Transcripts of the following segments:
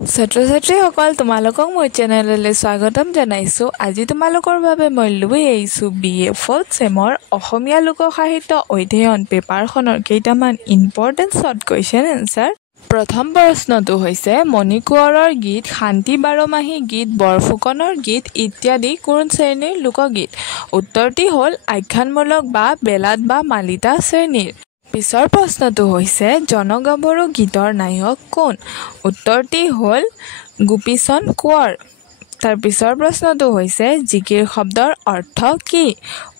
ছাত্ৰ-ছাত্ৰীসকল তোমালোকক মই চেনেললৈ স্বাগতম জনাইছোঁ। আজি তোমালোকৰ বাবে মই লৈ আহিছোঁ BA 4th চেমৰ অসমীয়া লোকসাহিত্য অধ্যয়ন পেপাৰখনৰ কেইটামান ইম্পৰ্টেণ্ট শ্বৰ্ট কুৱেশ্যন এনচাৰ। প্ৰথম প্ৰশ্নটো হৈছে মণি কোঁৱৰৰ গীত, শান্তি বাৰমাহী গীত, বৰফুকনৰ গীত ইত্যাদি কোন শ্ৰেণীৰ লোকগীত? উত্তৰটি হ'ল আখ্যানমূলক বা বেলাড বা মালিতা শ্ৰেণীৰ। পিছৰ প্ৰশ্নটো হৈছে জনগাভৰু গীতৰ নায়ক কোন? উত্তৰটি হ'ল গোপীচন্দ কোঁৱৰ। তাৰ পিছৰ প্ৰশ্নটো হৈছে জিকিৰ শব্দৰ অৰ্থ কি?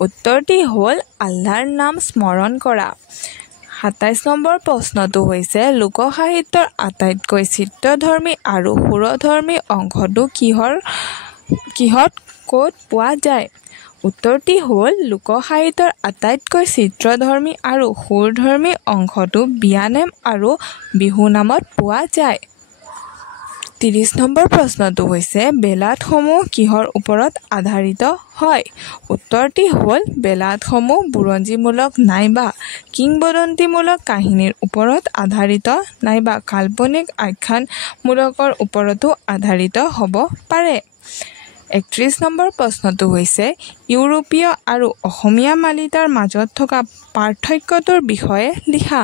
উত্তৰটি হ'ল আল্লাহৰ নাম স্মৰণ কৰা। ২৭ নম্বৰ প্ৰশ্নটো হৈছে লোকসাহিত্যৰ আটাইতকৈ চিত্ৰধৰ্মী আৰু সুৰধৰ্মী অংশটো কিহত ক'ত পোৱা যায়? উত্তৰটি হ'ল লোকসাহিত্যৰ আটাইতকৈ চিত্ৰধৰ্মী আৰু সুৰধৰ্মী অংশটো বিয়ানাম আৰু বিহুনামত পোৱা যায়। ৩০ নম্বৰ প্ৰশ্নটো হৈছে বেলাডসমূহ কিহৰ ওপৰত আধাৰিত হয়? উত্তৰটি হ'ল বেলাডসমূহ বুৰঞ্জীমূলক নাইবা কিংবদন্তিমূলক কাহিনীৰ ওপৰত আধাৰিত নাইবা কাল্পনিক আখ্যানমূলকৰ ওপৰতো আধাৰিত হ'ব পাৰে। ৩১ নম্বৰ প্ৰশ্নটো হৈছে ইউৰোপীয় আৰু অসমীয়া মালিতাৰ মাজত থকা পাৰ্থক্যটোৰ বিষয়ে লিখা।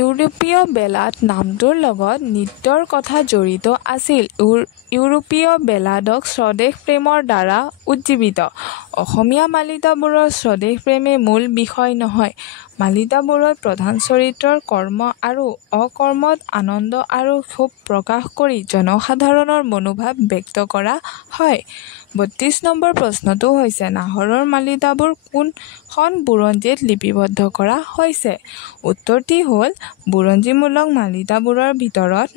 ইউৰোপীয় বেলাড নামটোৰ লগত নৃত্যৰ কথা জড়িত আছিল। ইউৰোপীয় বেলাডক স্বদেশ প্ৰেমৰ দ্বাৰা উজ্জীৱিত। অসমীয়া মালিতাবোৰৰ স্বদেশ প্ৰেমে মূল বিষয় নহয়। মালিতাবোৰত প্ৰধান চৰিত্ৰৰ কৰ্ম আৰু অকৰ্মত আনন্দ আৰু ক্ষোভ প্ৰকাশ কৰি জনসাধাৰণৰ মনোভাৱ ব্যক্ত কৰা হয়। ৩২ নম্বৰ প্ৰশ্নটো হৈছে নাহৰৰ মালিতাবোৰ কোনখন বুৰঞ্জীত লিপিবদ্ধ কৰা হৈছে? উত্তৰটি হ'ল বুৰঞ্জীমূলক মালিতাবোৰৰ ভিতৰত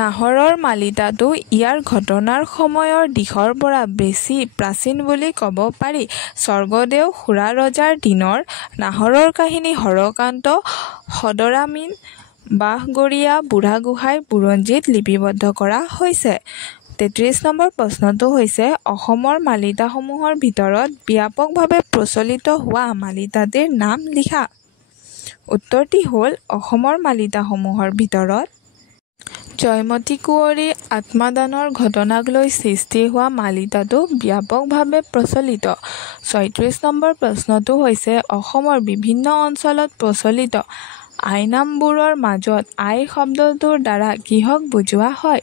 নাহৰৰ মালিতাটো ইয়াৰ ঘটনাৰ সময়ৰ দিশৰ পৰা বেছি প্ৰাচীন বুলি ক'ব পাৰি। স্বৰ্গদেউ খুৰা ৰজাৰ দিনৰ নাহৰৰ কাহিনী হৰকান্ত, সদৰামীন, বাঁহগৰীয়া, বুঢ়াগোহাঁই বুৰঞ্জীত লিপিবদ্ধ কৰা হৈছে। ৩৩ নম্বৰ প্ৰশ্নটো হৈছে অসমৰ মালিতাসমূহৰ ভিতৰত ব্যাপকভাৱে প্ৰচলিত হোৱা মালিতাটিৰ নাম লিখা। উত্তৰটি হ'ল অসমৰ মালিতাসমূহৰ ভিতৰত জয়মতী কুঁৱৰীৰ আত্মদানৰ ঘটনাক লৈ সৃষ্টি হোৱা মালিতাটো ব্যাপকভাৱে প্ৰচলিত। ৩৬ নম্বৰ প্ৰশ্নটো হৈছে অসমৰ বিভিন্ন অঞ্চলত প্ৰচলিত আইনামবোৰৰ মাজত আই শব্দটোৰ দ্বাৰা কিহক বুজোৱা হয়?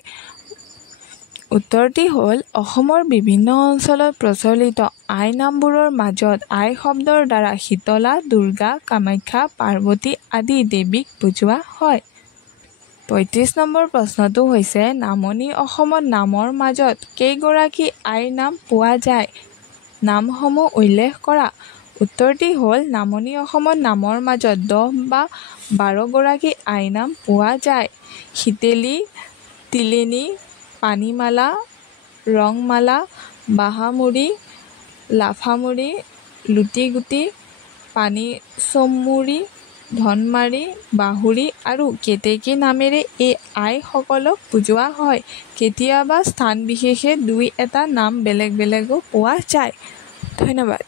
উত্তৰটি হ'ল অসমৰ বিভিন্ন অঞ্চলত প্ৰচলিত আইনামবোৰৰ মাজত আই শব্দৰ দ্বাৰা শীতলা, দুৰ্গা, কামাখ্যা, পাৰ্বতী আদি দেৱীক বুজোৱা হয়। ৩৫ নম্বৰ প্ৰশ্নটো হৈছে নামনি অসমত নামৰ মাজত কেইগৰাকী আইৰ নাম পোৱা যায়? নামসমূহ উল্লেখ কৰা। উত্তৰটি হ'ল নামনি অসমত নামৰ মাজত ১০ বা ১২ গৰাকী আইনাম পোৱা যায়। শীতেলী, তিলেনী, পানীমালা, ৰংমালা, বাহামুৰি, লাফামুৰি, লুটিগুটি, পানীচমুৰি, ধনমাৰি, বাহুৰি আৰু কেতেকী নামেৰে এই আইসকলক বুজোৱা হয়। কেতিয়াবা স্থান বিশেষে দুই এটা নাম বেলেগ বেলেগো পোৱা যায়। ধন্যবাদ।